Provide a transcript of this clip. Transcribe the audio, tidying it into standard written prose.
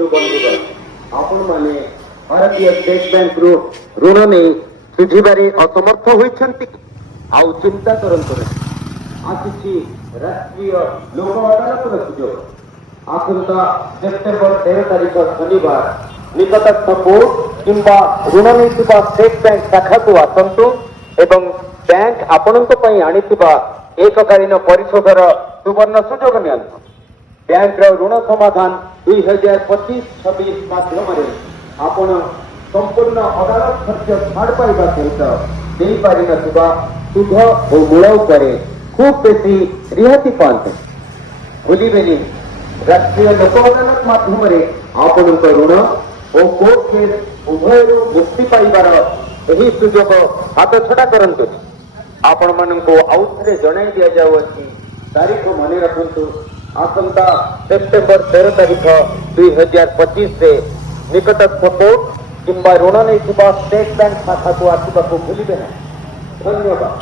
रखु बंधुगण आपण माने भारतीय स्टेट बैंक रु ऋण नहीं सुझीबारे असमर्थ होइछंती आउ चिंता करंतु आसी राष्ट्रीय लोक अदालत सुझोग आसंता सेप्टेम्बर 13 तारीख शनिवार निकटस्थ कोर्ट किंबा ऋण नहीं स्टेट बैंक शाखा को आसतु एवं बैंक आपणक आनीथिबा एककालीन परिशोधर सुवर्ण सुजोग नियंतु बैंक ऋण समाधान 2025-26 माध्यम आपण संपूर्ण अदालत खर्च छाड़ पाइबा सहित दे पारि नथिबा सुध और मूल उपरे खूब बेसी रिहाती पाते भूलिबेनी राष्ट्रीय लोक अदालत माध्यम आपण ऋण और कोर्ट केस उभय मुक्ति पाइबार यही सुजोग हाथ छड़ा करंतु आपण माननको आउ थे जणाई दिया जाउछि तारीख मन रखु आसंता सेप्टेम्बर 13 तारीख 2025 से निकटस्थ कोर्ट किंबा ऋण नहीं स्टेट बैंक शाखा को आसवा भूलिबे ना। धन्यवाद।